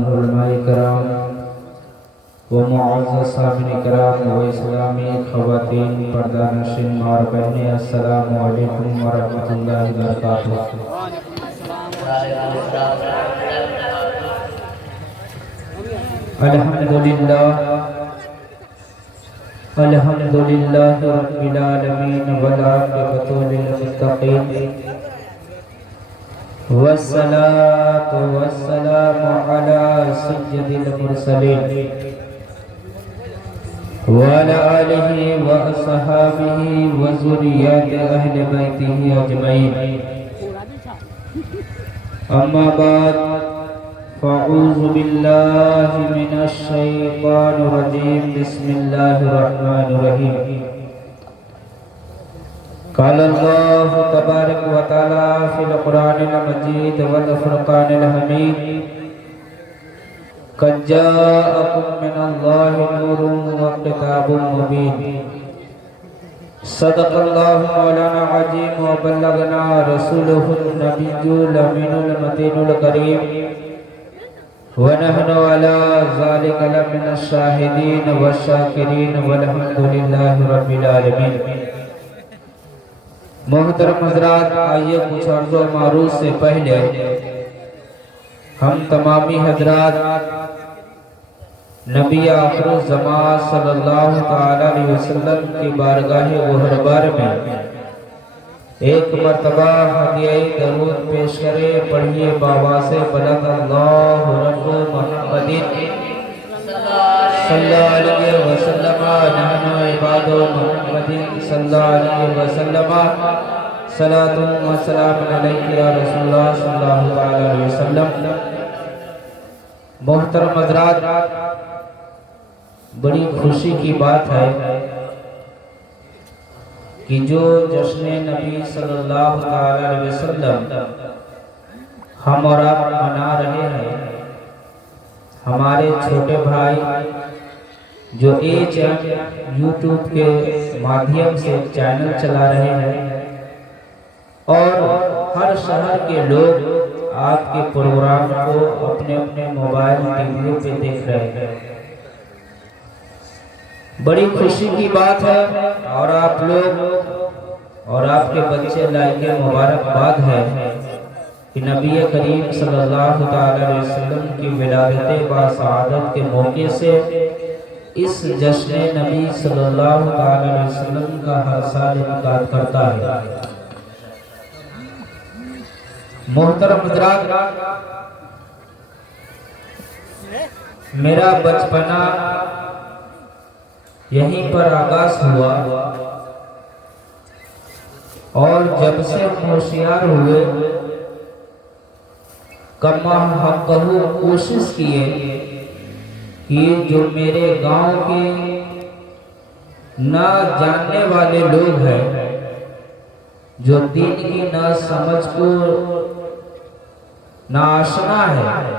علماء کرام و معزز سامعین کرام و اسلامی خواتین پردہ نشین اور بہنیں، السلام علیکم ورحمۃ اللہ وبرکاتہ۔ الحمدللہ رب العالمین والعاقبۃ للمتقین والصلاة والسلام على سید المرسلین وعلى آلہ واصحابہ وذریات اہل بیتہ اجمعین، اما بعد فاعوذ باللہ من الشیطان الرجیم، بسم اللہ الرحمن الرحیم۔ قال اللہ تبارک و تعالی فی القرآن المجید والفرقان الحمید، قد جاءکم من اللہ نور وکتاب مبین۔ صدق اللہ مولانا عظیم و بلغنا رسولہ النبی الامین المتین الکریم، ونحن علی ذلک لمن الشاہدین والشاکرین والحمدللہ رب العالمین۔ محترم حضرات، آئیے کچھ عرض و معروض سے پہلے ہم تمامی حضرات نبی آخر الزمان صلی اللہ تعالی علیہ وسلم کی بارگاہ گہربار میں ایک مرتبہ ہدیہ درود پیش کرے، پڑھیے باواز بلند اللہ رب محمد صلی اللہ علیہ وسلم، نحن عباد محمد صلی اللہ علیہ وسلم، صلاۃ و سلام علیک یا رسول اللہ صلی اللہ علیہ وسلم۔ محترم حضرات، بڑی خوشی کی بات ہے کہ جو جشن نبی صلی اللہ علیہ وسلم ہم اور آپ منا رہے ہیں، ہمارے چھوٹے بھائی جو یوٹیوب کے مادھیم سے چینل چلا رہے ہیں، اور ہر شہر کے لوگ آپ کے پروگرام کو اپنے اپنے موبائل ٹی وی پہ دیکھ رہے ہیں، بڑی خوشی کی بات ہے۔ اور آپ لوگ اور آپ کے بچے لائق مبارکباد ہے کہ نبی کریم صلی اللہ علیہ وسلم کی ولادت باسعادت کے موقع سے اس جشن نبی صلی اللہ علیہ وسلم کا ہر سال انعقاد کرتا ہے۔ محترم حضرات، میرا بچپنا یہیں پر آغاز ہوا، اور جب سے ہوشیار ہوئے کما حقہ کوشش کیے کہ جو میرے گاؤں کے نہ جاننے والے لوگ ہیں، جو دین کی نہ سمجھ کو نہ آشنا ہے،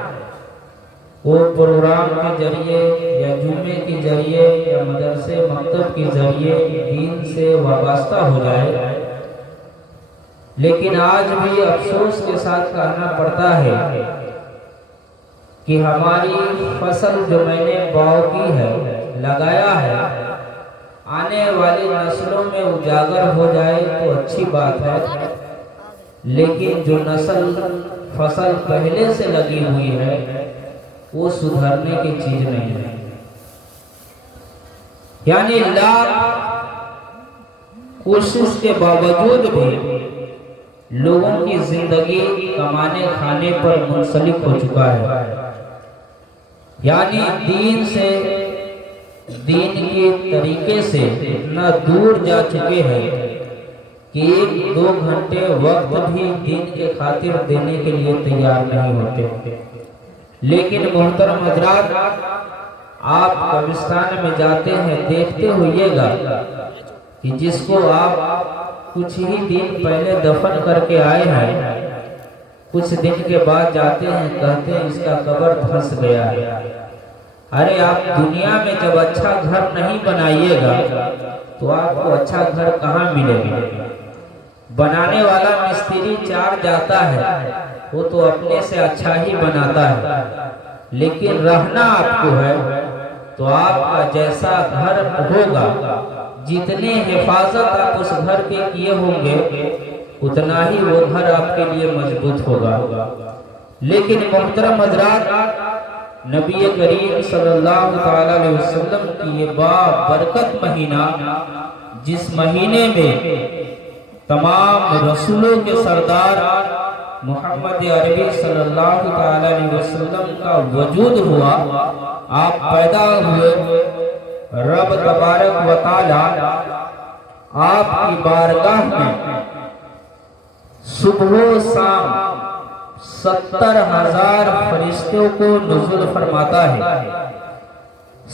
وہ پروگرام کے ذریعے یا جمعے کے ذریعے یا مدرسے مکتب کے ذریعے دین سے وابستہ ہو جائے۔ لیکن آج بھی افسوس کے ساتھ کہنا پڑتا ہے کہ ہماری فصل جو میں نے باؤ کی ہے، لگایا ہے، آنے والی نسلوں میں اجاگر ہو جائے تو اچھی بات ہے، لیکن جو فصل پہلے سے لگی ہوئی ہے وہ سدھرنے کی چیز نہیں ہے۔ یعنی لاکھ کوشش کے باوجود بھی لوگوں کی زندگی کمانے کھانے پر منسلک ہو چکا ہے، یعنی دین سے، دین کے طریقے سے اتنا دور جا چکے ہیں کہ ایک دو گھنٹے وقت بھی دین کے خاطر دینے کے لیے تیار نہیں ہوتے۔ لیکن محترم حضرات، آپ قبرستان میں جاتے ہیں، دیکھتے ہوئیے گا کہ جس کو آپ کچھ ہی دن پہلے دفن کر کے آئے ہیں، کچھ دن کے بعد جاتے ہیں، کہتے ہیں اس کا قبر دھنس گیا ہے۔ ارے آپ دنیا میں جب اچھا گھر نہیں بنائیے گا تو آپ کو اچھا گھر کہاں ملے گا؟ بنانے والا مستری چار جاتا ہے، وہ تو اپنے سے اچھا ہی بناتا ہے، لیکن رہنا آپ کو ہے تو آپ کا جیسا گھر ہوگا، جتنے حفاظت آپ اس گھر کے کیے ہوں گے اتنا ہی وہ گھر آپ کے لیے مضبوط ہوگا۔ لیکن محترم حضرات، نبی کریم صلی اللہ علیہ وسلم کی یہ بابرکت مہینہ، جس مہینے میں تمام رسولوں کے سردار محمد عربی صلی اللہ علیہ وسلم کا وجود ہوا، آپ پیدا ہوئے، رب تبارک و تعالی آپ کی بارگاہ میں صبح و شام 70,000 فرشتوں کو نزول فرماتا ہے۔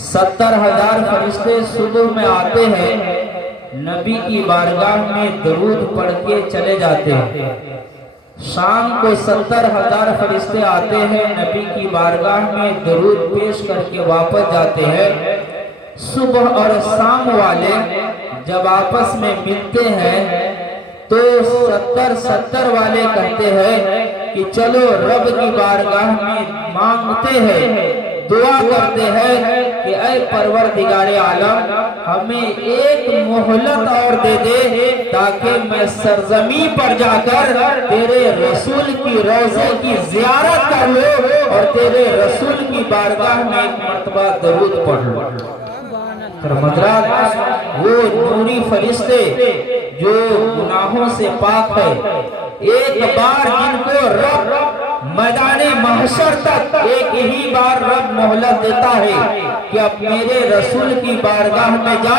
70,000 فرشتے صبح میں آتے ہیں، نبی کی بارگاہ میں درود پڑھ کے چلے جاتے ہیں۔ شام کو 70,000 فرشتے آتے ہیں، نبی کی بارگاہ میں درود پیش کر کے واپس جاتے ہیں۔ صبح اور شام والے جب آپس میں ملتے ہیں تو 70 والے کہتے ہیں کہ چلو رب کی بارگاہ میں مانگتے ہیں، دعا کرتے ہیں کہ اے پروردگار عالم ہمیں ایک مہلت اور دے دے تاکہ میں سرزمین پر جا کر تیرے رسول کی روضے کی زیارت کر لوں اور تیرے رسول کی بارگاہ میں ایک مرتبہ درود پڑھ لوں۔ وہ نوری فرشتے جو گناہوں سے پاک ہے، ایک بار جن کو رب میدان محشر تک ایک ہی بار رب مہلت دیتا ہے کہ اب میرے رسول کی بارگاہ میں جا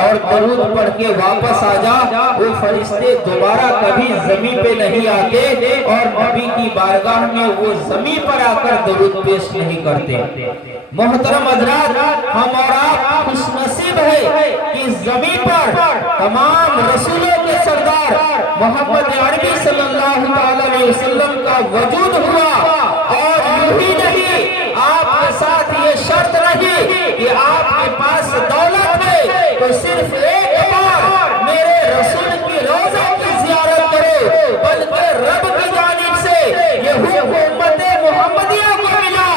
اور درود پڑھ کے واپس آ جا، وہ فرشتے دوبارہ کبھی زمین پہ نہیں آتے اور نبی کی بارگاہ میں وہ زمین پر آ کر درود پیش نہیں کرتے۔ محترم حضرات، ہم اور آپ خوش نصیب ہے کہ زمین پر تمام رسولوں کے سردار محمد عربی صلی اللہ علیہ وسلم کا وجود ہوا، اور یہی نہیں، آپ کے ساتھ یہ شرط نہیں کہ آپ کے پاس دولت ہے تو صرف ایک بار میرے رسول کی روضہ کی زیارت کرو، بلکہ رب کی جانب سے یہ حکم امت محمدیہ کو ملا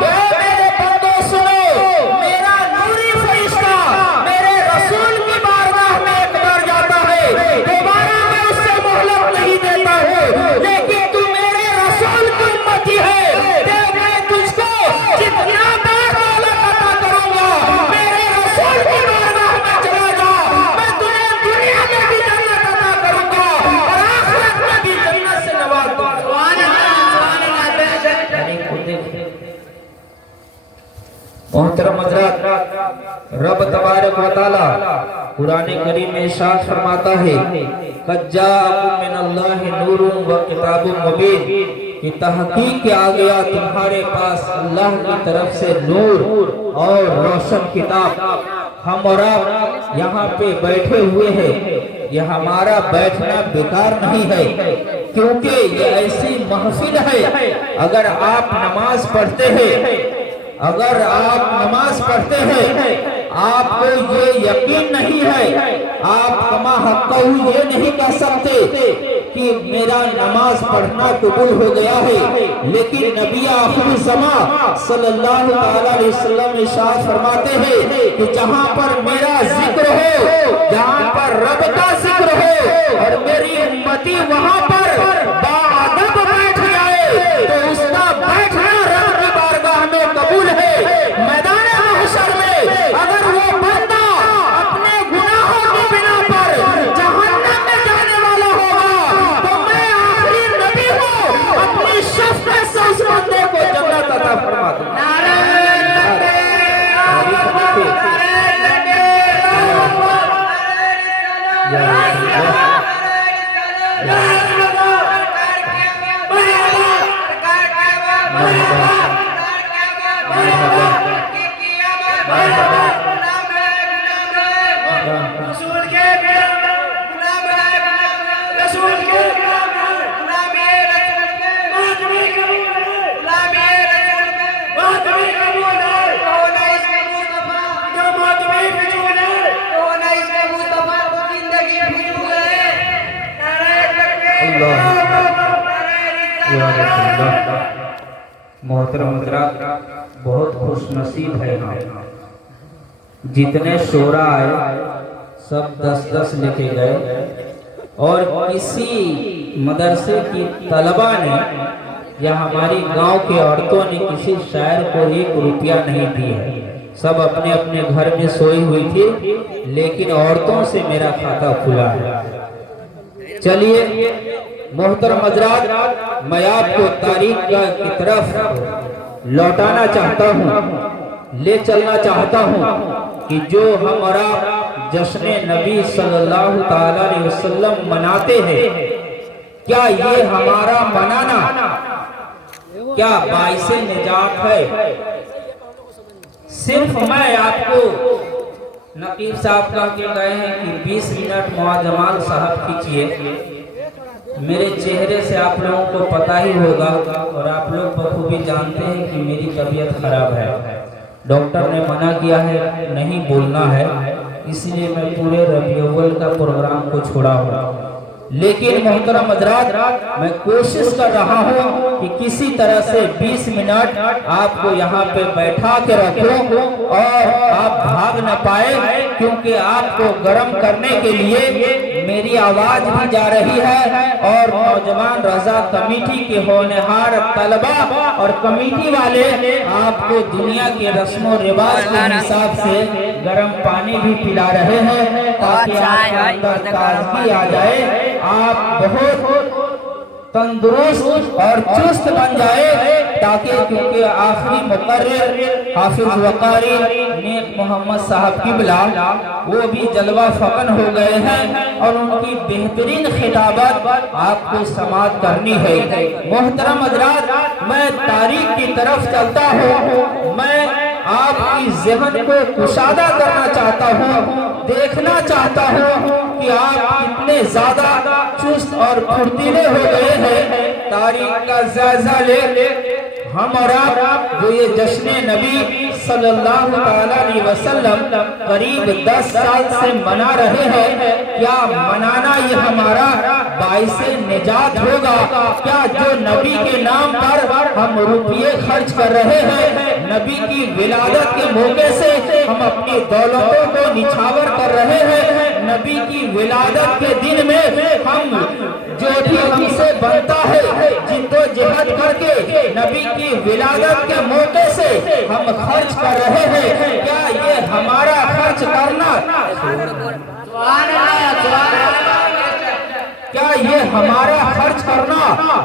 کہ میرے بندوں سنو، میرا نوری فرشتہ میرے رسول کی بارگاہ میں ایک بار جاتا ہے، دوبارہ میں اس سے مہلت نہیں دیتا ہوں، لیکن تو میرے رسول کی امتی ہے، میں تجھ کو جتنا بار دولت عطا کروں گا، میرے رسول کی بارگاہ میں چلا جا، میں تجھے دنیا میں بھی جنت عطا کروں گا اور آخرت میں بھی جنت سے نواز دوں گا۔ محترم حضرات، رب تبارک و تعالی قرآن کریم میں ارشاد فرماتا ہے قد جاءکم من اللہ نور و کتاب مبین، کہ تحقیق کے آ گیا تمہارے پاس اللہ کی طرف سے نور اور روشن کتاب۔ ہم اور آپ یہاں پہ بیٹھے ہوئے ہیں، یہ ہمارا بیٹھنا بیکار نہیں ہے، کیونکہ یہ ایسی محفل ہے، اگر آپ نماز پڑھتے ہیں، اگر آپ نماز پڑھتے ہیں، آپ کو یہ یقین نہیں ہے، آپ کما حقہ یہ نہیں کہہ سکتے کہ میرا نماز پڑھنا قبول ہو گیا ہے، لیکن نبی آخر الزمان صلی اللہ علیہ وسلم ارشاد فرماتے ہیں کہ جہاں پر میرا ذکر ہو، جہاں پر رب کا ذکر ہو اور میری امتی وہاں پر باادب بیٹھ جائے تو اس کا بیٹھنا رب کی بارگاہ میں قبول ہے۔ میدان محشر میں اگر وہ بندہ اپنے گناہوں کی بنا پر جہنم میں جانے والا ہوگا تو میں آخری نبی ہوں، اپنی شفقت سے اس بندے کو جنت عطا فرما دوں۔ मोहतरम हजरात, बहुत खुश नसीब है हम। जितने शोरा आए सब 10-10 लेके गए और किसी मदरसे की तलबा ने या हमारी गांव के औरतों ने किसी शायर को 1 रुपया नहीं दिया है। सब अपने अपने घर में सोई हुई थी, लेकिन औरतों से मेरा खाता खुला है। चलिए मोहतरम हजरात, मैं आपको तारीख की तरफ लौटाना चाहता हूँ, ले चलना चाहता हूँ कि जो हमारा जश्न नबी सल्लल्लाहु ताला अलैहि वसल्लम मनाते हैं, क्या ये हमारा मनाना क्या बाइसे निजात है? सिर्फ मैं आपको नकीब साहब कह के गए हैं कि 20 मिनट मुआजमाल साहब कीजिए। मेरे चेहरे से आप लोगों को पता ही होगा और आप लोग बखूबी जानते हैं कि मेरी तबीयत खराब है। डॉक्टर ने मना किया है, नहीं बोलना है, इसलिए मैं पूरे रबीउल अव्वल का प्रोग्राम को छोड़ा हूँ। लेकिन मोहतरम हजरात, मैं कोशिश कर रहा हूँ कि किसी तरह से 20 मिनट आपको यहाँ पे बैठा के रखूं और आप भाग न पाए, क्योंकि आपको गर्म करने के लिए मेरी आवाज भी जा रही है और नौजवान रजा कमेटी के होनहार तलबा और कमेटी वाले आपको दुनिया के रस्मों रिवाज के हिसाब से गर्म पानी भी पिला रहे हैं ताकि आपके अंदर ताजगी आ जाए, आप बहुत तंदुरुस्त और चुस्त बन जाए। ताकि क्योंकि आखिरी मुकर्रिर हाफिज वकारी नेक मोहम्मद साहब किबला वो भी जलवा फकन हो गए हैं और उनकी बेहतरीन खिताबत आपको समाअत करनी है। मोहतरम हजरात, मैं तारीख की तरफ चलता हूँ। मैं आपकी ज़हन को कुशादा करना चाहता हूँ, देखना चाहता हूँ कि आप कितने ज्यादा चुस्त और फुर्तीले हो गए हैं। तारीख का जायजा ले हम और आप जो ये जश्न नबी सल्लल्लाहु अलैहि वसल्लम करीब 10 साल से मना रहे हैं, क्या मनाना ये हमारा बाइसे निजात होगा? क्या जो नबी के नाम पर हम रुपये खर्च कर रहे हैं, नबी की विलादत के मौके से हम अपनी दौलतों को निछावर कर रहे हैं, नबी की विलादत के दिन में हम जो भी हमसे बनता है जिद्दोजहद करके नबी की विलादत के मौके से हम खर्च कर रहे हैं, क्या ये हमारा खर्च करना, क्या ये हमारा खर्च करना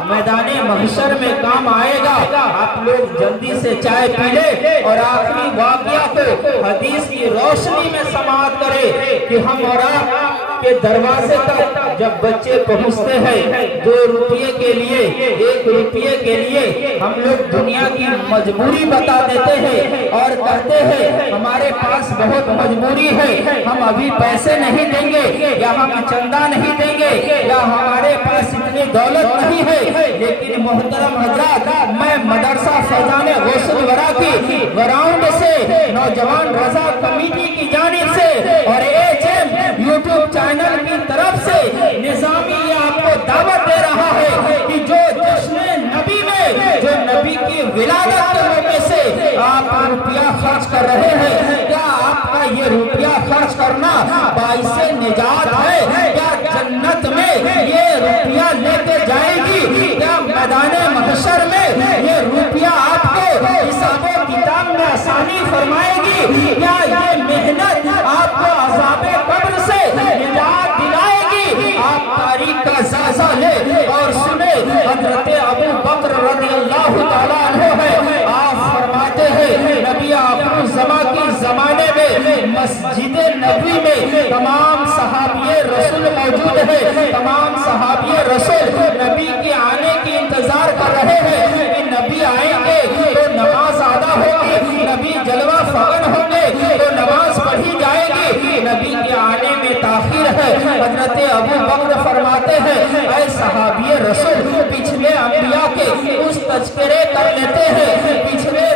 मैदाने महशर में काम आएगा? आप लोग जल्दी से चाय पी ले और आखिरी वाक़या को हदीस की रोशनी में समाअत करें कि हम और आप के दरवाजे तक जब बच्चे पहुंचते हैं 2 रुपये के लिए, 1 रुपये के लिए हम लोग दुनिया की मजबूरी बता देते हैं और कहते हैं हमारे पास बहुत मजबूरी है, हम अभी पैसे नहीं देंगे या हम चंदा नहीं देंगे या हमारे पास इतनी दौलत नहीं है। लेकिन मोहतरम हजरात, मैं मदरसा फैजान गौसुल वरा की ग्राउंड से नौजवान रजा कमेटी की जानिब से और HM यूट्यूब चैनल की तरफ से निजामी आपको दावत दे रहा है कि जो जश्न नबी में जो नबी की विलादत के मौके से आप रुपया खर्च कर रहे हैं, क्या आपका ये रुपया खर्च करना बाइसे निजात है? क्या जन्नत में ये रुपया लेके जाएगी? क्या मैदाने महशर में ये रुपया आपको हिसाबो किताब में आसानी फरमाएगी? क्या ये मेहनत आपको अज़ाबे कब्र से निजात दिलाएगी? आप तारीख का जायजा ले और सुने। हजरत अबू बकर रज़ियल्लाहु ताला अन्हु है, आप फरमाते हैं नबी आखिर ज़मा की जमाने में मस्जिद नबी में तमाम सहाबिये रसूल मौजूद है, तमाम सहाबिये रसूल नबी के आने की इंतजार कर रहे हैं कि नबी आएंगे तो नमाज अदा होगी, नबी जलवा फगन होंगे तो नमाज पढ़ी जाएगी, नबी के आने में ताखीर है। हजरत अबू बकर फरमाते हैं ऐ सहाबिये रसूल, पिछले अंबिया के उस तज़किरे कर लेते हैं, पिछले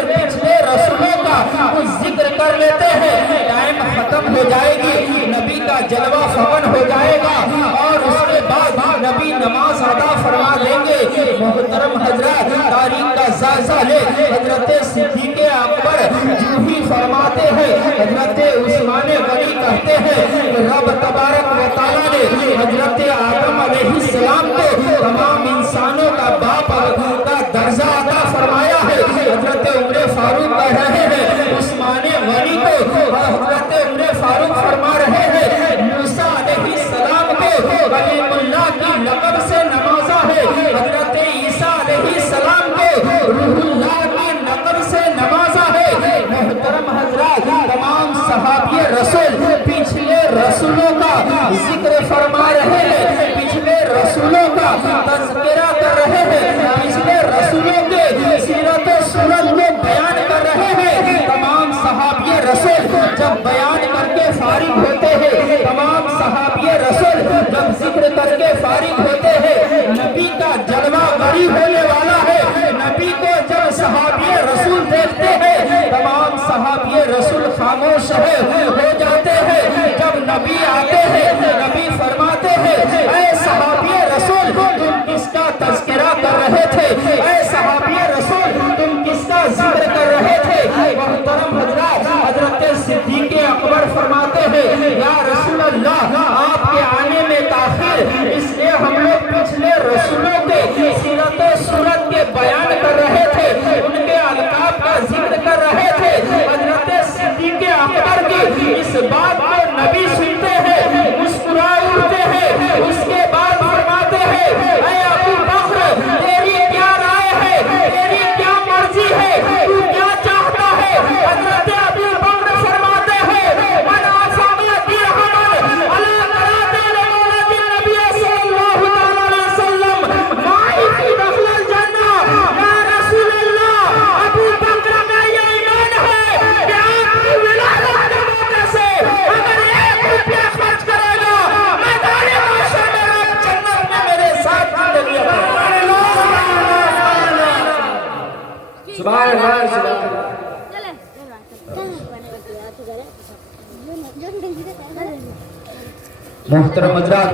रसूलों का कुछ जिक्र कर लेते हैं, टाइम खत्म हो जाएगी, नबी का जलवा फगन हो जाएगा और उसके बाद नबी नमाज अदा फरमा देंगे। मोहतरम हजरात, तारीख का जायजा ले। हजरत सिद्दीक अकबर जो ही फरमाते हैं, हजरत उस्मान गनी कहते हैं कि रब तबारक व तआला ने हजरत आदम अलैहिस्सलाम को तमाम इंसानों का बाप का दर्जा अता फरमाया है। हजरत उमर फारूक कह रहे हैं उस्मान गनी को, हजरत उमर फारूक फरमा रहे हैं मूसा अलैहिस्सलाम को कलीमुल्लाह की लक़ब से नवाजा है। हजरत ईसा अलैहिस्सलाम को रूहुल्लाह की लक़ब से नवाजा है। मोहतरम हजरात, तमाम सहाबी रसूल पिछले रसूलों का जिक्र फरमा रहे हैं, पिछले रसूलों का तज़किरा कर रहे हैं, पिछले रसूलों के सीरत सूरत को बयान कर रहे हैं। तमाम सहाबी रसूल जब बयान करके फारिग होते हैं, तमाम सहाबी रसूल जब जिक्र करके फारिग होते हैं, नबी का जलवा गरी होने वाला है। नबी को जब सहाबी रसूल देखते हैं, तमाम सहाबी रसूल खामोश हो जाते हैं। जब नबी आते हैं, नबी फरमाते हैं ऐ सहाबी रसूल तुम किसका तज़किरा कर रहे थे, ऐ सहाबी रसूल तुम किसका जिक्र कर रहे थे। मोहतरम हजरात, हजरत सिद्दीक अकबर फरमाते हैं या रसूल अल्लाह आपके आने में ताखिर इसलिए हम लोग पिछले रसूलों के सीरत सूरत के बयान कर रहे थे, उनके अलकाब का जिक्र कर रहे थे। हजरत सिद्दीक अकबर की इस बात को नबी सुनते हैं, मुस्कुराए उठते हैं। उसके बाद फरमाते हैं ऐ अबू बकर तेरी क्या राय है, तेरी क्या मर्जी है, तू क्या चाहता है। हजरत अबू बकर फरमाते हैं मन आसामिया दिरहमन अला कराते मौलादी नबी सल्लल्लाहु अलैहि वसल्लम माई की दखल जन्नत या रसूल अल्लाह। अबू बकर में ये ईमान है कि आपकी विलायत के मौके से अगर 1 रुपया खर्च करेगा मैदान महशर में आप जन्नत में मेरे साथ जिंदगी सुभान अल्लाह सुभान अल्लाह। मोहतरम हजरात,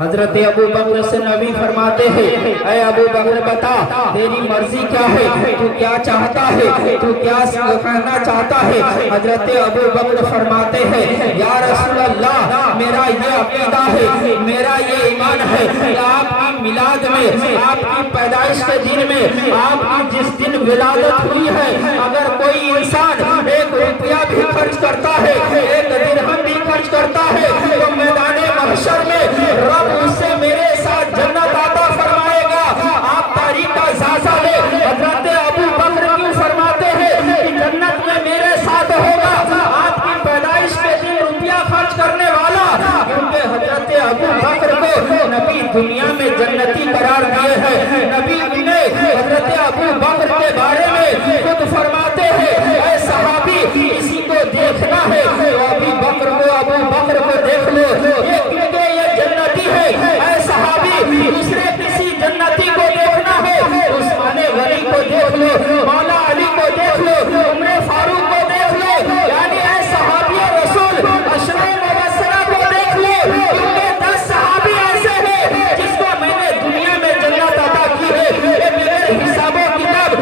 हजरत अबू बकर से नबी फरमाते हैं ऐ अबू बकर बता तेरी मर्जी क्या है, तू क्या चाहता है, तू क्या कहना चाहता है। हजरत अबू बकर फरमाते हैं या रसूल अल्लाह मेरा ये अकीदा है, मेरा ये ईमान है कि आपकी मिलाद में, आपकी पैदाइश के दिन में, आपकी जिस दिन विलादत हुई है, अगर कोई इंसान 1 रुपया भी खर्च करता है, 1 दिरहम भी खर्च करता है, तो मैदान महशर में रब उससे मेरे साथ जन्नत अता फरमाएगा। आप तारीख का जायजा ले। हजरत अबू बकर क्यों फरमाते हैं कि जन्नत में मेरे साथ होगा आपकी पैदाइश के दिन रुपया खर्च करने वाला, क्योंकि हजरत अबू बकर को नबी दुनिया में जन्नती करार दिए हैं। नबी ने हजरत अबू बकर के बारे में खुद फरमाते हैं ऐ सहाबी किसी को देखना है तो अबू बकर को देख लो, ये क्योंकि ये जन्नती है। ऐ सहाबी दूसरे किसी जन्नती को देखना है उस्मान गनी को देख लो, मौला अली को देख लो, उमर फारूक को देख लो, यानी ऐ सहाबी रसूल अशराए मुबश्शरा को देख लो, क्योंकि 10 सहाबी ऐसे हैं जिसको मैंने दुनिया में जन्नत अता की है। ये मेरे हिसाबो किताब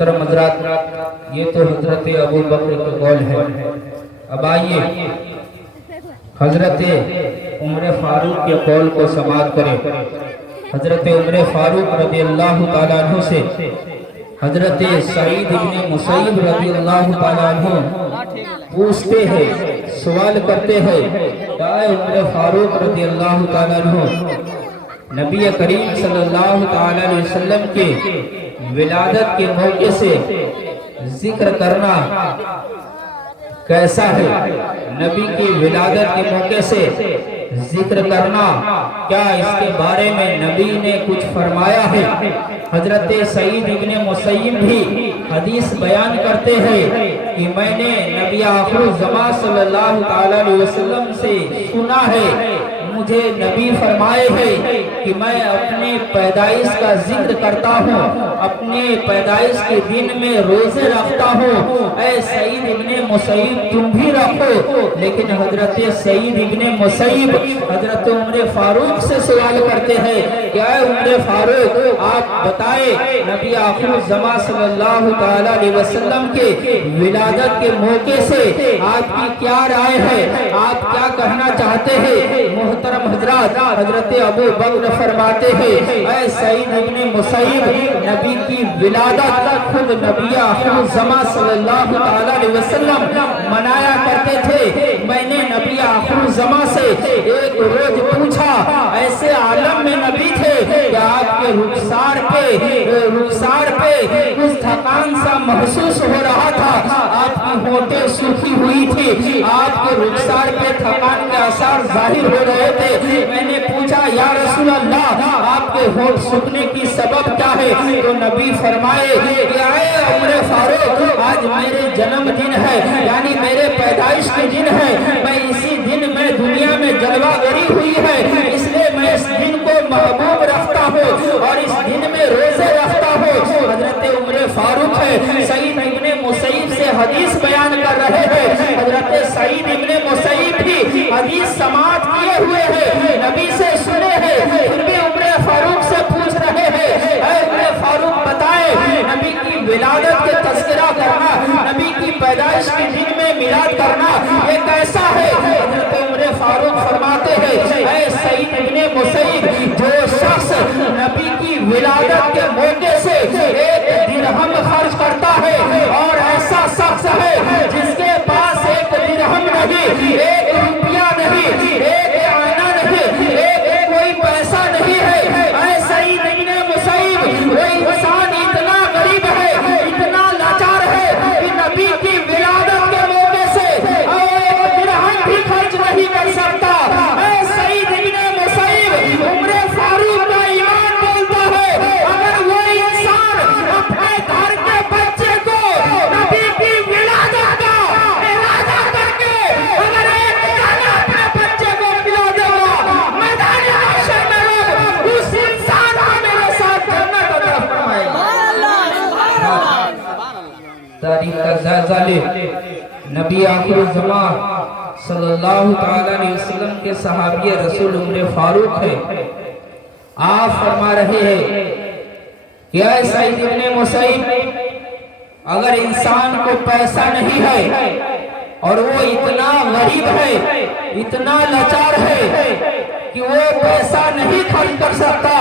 मोहतरम हजरात, ये तो हजरत अबू बकर के कौल है। अब आइए हजरत उमर फारूक के कौल को समाप्त करें। हजरत उमर फारूक रज़ी अल्लाह ताला अन्हु से हजरत सईद इब्ने मुसैयब रज़ी अल्लाह ताला अन्हु पूछते हैं, सवाल करते हैं, उमर फारूक रज़ी अल्लाह ताला अन्हु नबी करीम सल्लल्लाहु ताला अलैहि वसल्लम के विलादत के मौके से जिक्र करना कैसा है? नबी की विलादत के मौके से जिक्र करना क्या इसके बारे में नबी ने कुछ फरमाया है? हजरत सईद इब्ने मुसैयब भी हदीस बयान करते हैं कि मैंने नबी आखिर ज़मां सल्लल्लाहु ताला अलैहि वसल्लम से सुना है, मुझे नबी फरमाए हैं कि मैं अपने पैदाइश का जिक्र करता हूँ, अपने पैदाइश के दिन में रोजे रखता हूँ। ऐ सईद इब्ने मुसैयब तुम भी रखो। लेकिन हजरत सईद इब्ने मुसैयब हजरत उमर फारूक से सवाल करते हैं, क्या उमर फारूक आप बताए नबी आखिर ज़मां सल्लल्लाहु ताला अलैहि वसल्लम के विलादत के मौके से आपकी क्या राय है, आप क्या कहना चाहते हैं? मोहतरम हजरात, हजरत अबू बकर फरमाते हैं, ऐ सईद इब्ने मुसैयब नबी की विलादत खुद नबी आखिर ज़मां सल्लल्लाहु ताला अलैहि वसल्लम मनाया करते थे। मैंने नबी आखिर ज़मां से एक रोज पूछा, ऐसे आलम में नबी थे कि आपके रुखसार पे कुछ थकान सा महसूस हो रहा था, आपकी होंठें सूखी हुई थी, आपके रुखसार पे थकान के आसार जाहिर हो रहे थे। मैंने पूछा, या रसूल अल्लाह आपके होंठ सूखने की सबब क्या है? तो नबी फरमाए, उमर फारूक आज मेरे जन्मदिन है, यानी मेरे पैदाइश के दिन है, मैं इसी दिन में दुनिया में जलवागरी हुई है, इसलिए मैं इस दिन को महबूब रखता हूँ और इस दिन में रोजे रखता हूँ। हजरत उमर फारूक है सईद इब्ने मुसैयब से हदीस बयान कर रहे हैं। हजरत सईद इब्ने मुसैयब भी हदीस समाअत किए हुए हैं, नबी से सुने हैं, फिर भी उमर फारूक से पूछ रहे हैं, ऐ उमर फारूक बताए नबी की विलादत के तज़किरा करना, नबी की पैदाइश के दिन में मिलाद करना ये कैसा है? हजरत उमर फारूक फरमाते हैं, ऐ सईद इब्ने मुसैयब जो शख्स नबी की विलादत के मौके से एक दिरहम खर्च करता है और ऐसा शख्स है जिसके पास एक दिरहम नहीं, एक रुपया नहीं, एक आना नहीं, एक कोई पैसा नहीं है, ऐ सईद इब्ने मुसैयब वो इंसान इतना गरीब है, इतना लाचार है कि नबी की विलादत के मौके से एक दिरहम भी खर्च नहीं कर सकता। ऐ सईद इब्ने मुसैयब उमर फारूक का ईमान बोलता है, अगर वो इंसान अपने घर के बच्चे को नबी की विलादत का इरादा करके अगर एक दाना अपने बच्चे को खिला देगा, मैदान हशर में लोग उस इंसान को मेरे साथ जन्नत अता फरमाएगा। तारीख का जायजा ले, नबी आखिर ज़मां सल्लल्लाहु ताला अलैहि वसल्लम के सहाबी रसूल उमर फारूक है। आप फरमा रहे हैं, क्या सईद इब्ने मुसैयब अगर इंसान को पैसा नहीं है और वो इतना गरीब है, इतना लाचार है कि वो पैसा नहीं खर्च कर सकता,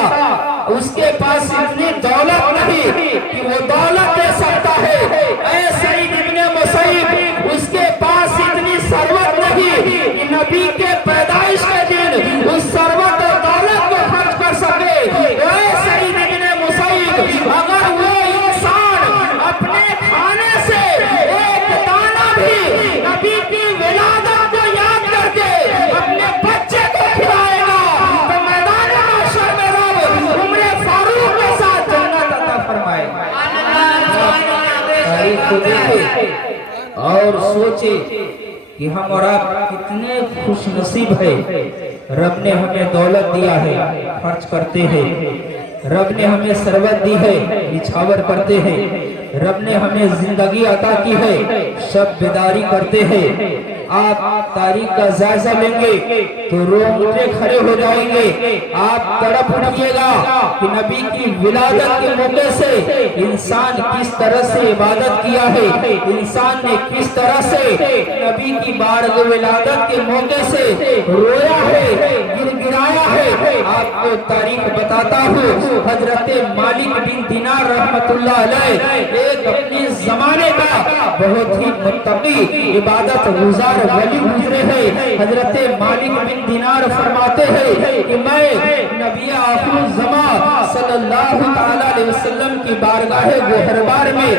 उसके पास इतनी दौलत नहीं कि वो दौलत दे सकता है, ऐ सईद इब्ने मुसैयब उसके पास इतनी सरवत नहीं कि नबी के पैदाइश के दिन उस सरवत और दौलत को खर्च कर सके। ऐ सईद इब्ने मुसैयब अगर वो इंसान अपने खाने से एक दाना भी नबी की विलादत को याद करके अपने बच्चे को खिलाएगा तो मैदान हशर में रब उमर फारूक के साथ जन्नत अता फरमाएगा। तारीख को देखे और सोचे कि हम और आप कितने खुश नसीब है, रब ने हमें दौलत दिया है, खर्च करते हैं, रब ने हमें सरवत दी है, निछावर करते हैं, रब ने हमें जिंदगी अता की है, शब बेदारी करते हैं, آپ تاریخ کا جائزہ لیں گے تو رونگٹے کھڑے ہو جائیں گے، آپ تڑپ اٹھیے گا کہ نبی کی ولادت کے موقع سے انسان کس طرح سے عبادت کیا ہے، انسان نے کس طرح سے نبی کی بارگاہ ولادت کے موقع سے رویا ہے، گر گرایا ہے۔ آپ کو تاریخ بتاتا ہوں، حضرت مالک بن دینار رحمت اللہ علیہ ایک اپنے زمانے کا بہت ہی متقی عبادت گزار ولی گزرے ہیں۔ حضرت مالک بن دینار فرماتے ہیں کہ میں نبی آخر الزمان صلی اللہ علیہ وسلم کی بارگاہ گوہربار میں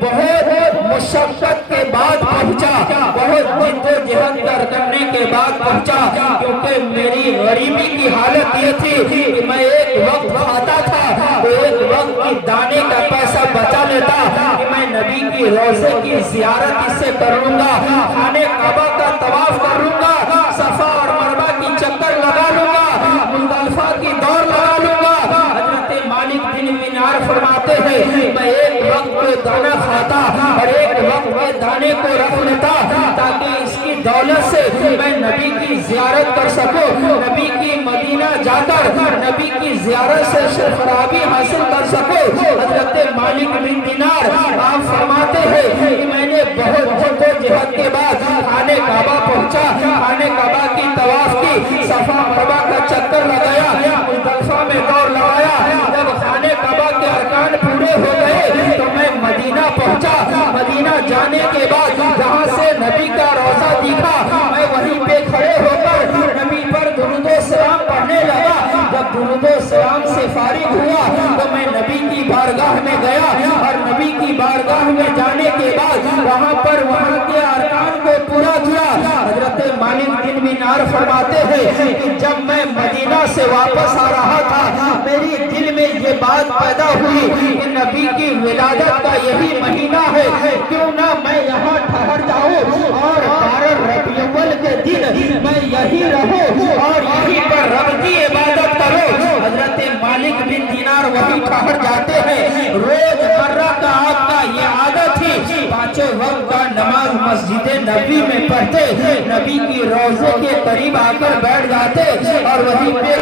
بہت مشقت کے بعد پہنچا، بہت جد و جہد کرنے کے بعد پہنچا، کیونکہ میری غریبی کی حالت یہ تھی کہ میں ایک وقت کھاتا تھا تو ایک وقت کی دانے کا پیسہ بچا لیتا کہ میں نبی کی روضے کی زیارت اس سے کر لوں گا، خانے کعبہ کا طواف کر لوں گا، صفا اور مروہ کی چکر لگا لوں گا، مزدلفہ کی دوڑ لگا لوں گا۔ حضرت مالک بن دینار فرماتے ہیں میں ایک وقت کو دانا کھاتا اور ایک وقت کے دانے کو رکھ لیتا تاکہ اس کی دولت سے میں نبی کی زیارت کر سکوں، نبی کی مدینہ جا کر نبی کی زیارت سے سرفرابی حاصل کر سکوں۔ حضرت مالک بن دینار آپ فرماتے ہیں کہ میں نے بہت جد و جہد کے بعد خانے کعبہ پہنچا، خانے کعبہ کی طواف کی، صفا مروہ کا چکر لگایا، مزدلفہ میں دوڑ لگایا۔ جب خانے کعبہ کے ارکان پورے ہو گئے تو میں مدینہ پہنچا۔ مدینہ جانے کے بعد جہاں سے نبی کا روضہ دیکھا میں وہیں پہ کھڑے ہو کر نبی پر درود و سلام پڑھنے لگا۔ جب درود و سلام سے فارغ ہوا تو میں نبی کی بارگاہ میں گیا اور نبی کی بارگاہ میں جانے کے بعد وہاں پر وہاں کے ارکان کو پورا کیا۔ حضرت مالک بن دینار فرماتے ہیں کہ جب میں مدینہ سے واپس آ رہا تھا میری دل میں یہ بات پیدا ہوئی کہ نبی کی ولادت کا یہی مہینہ ہے، کیوں نہ میں یہاں ٹھہر جاؤں اور 12 ربیع الاول کے دن میں یہی رہوں اور یہی پر رب کی عبادت کروں۔ حضرت مالک بن دینار وہی ٹھہر جاتے ہیں۔ روز مرہ کا آپ کا یہ عادت تھی، پانچوں وقت کا نماز مسجد نبی میں پڑھتے، نبی کی روضے کے قریب آ کر بیٹھ جاتے اور وہیں پہ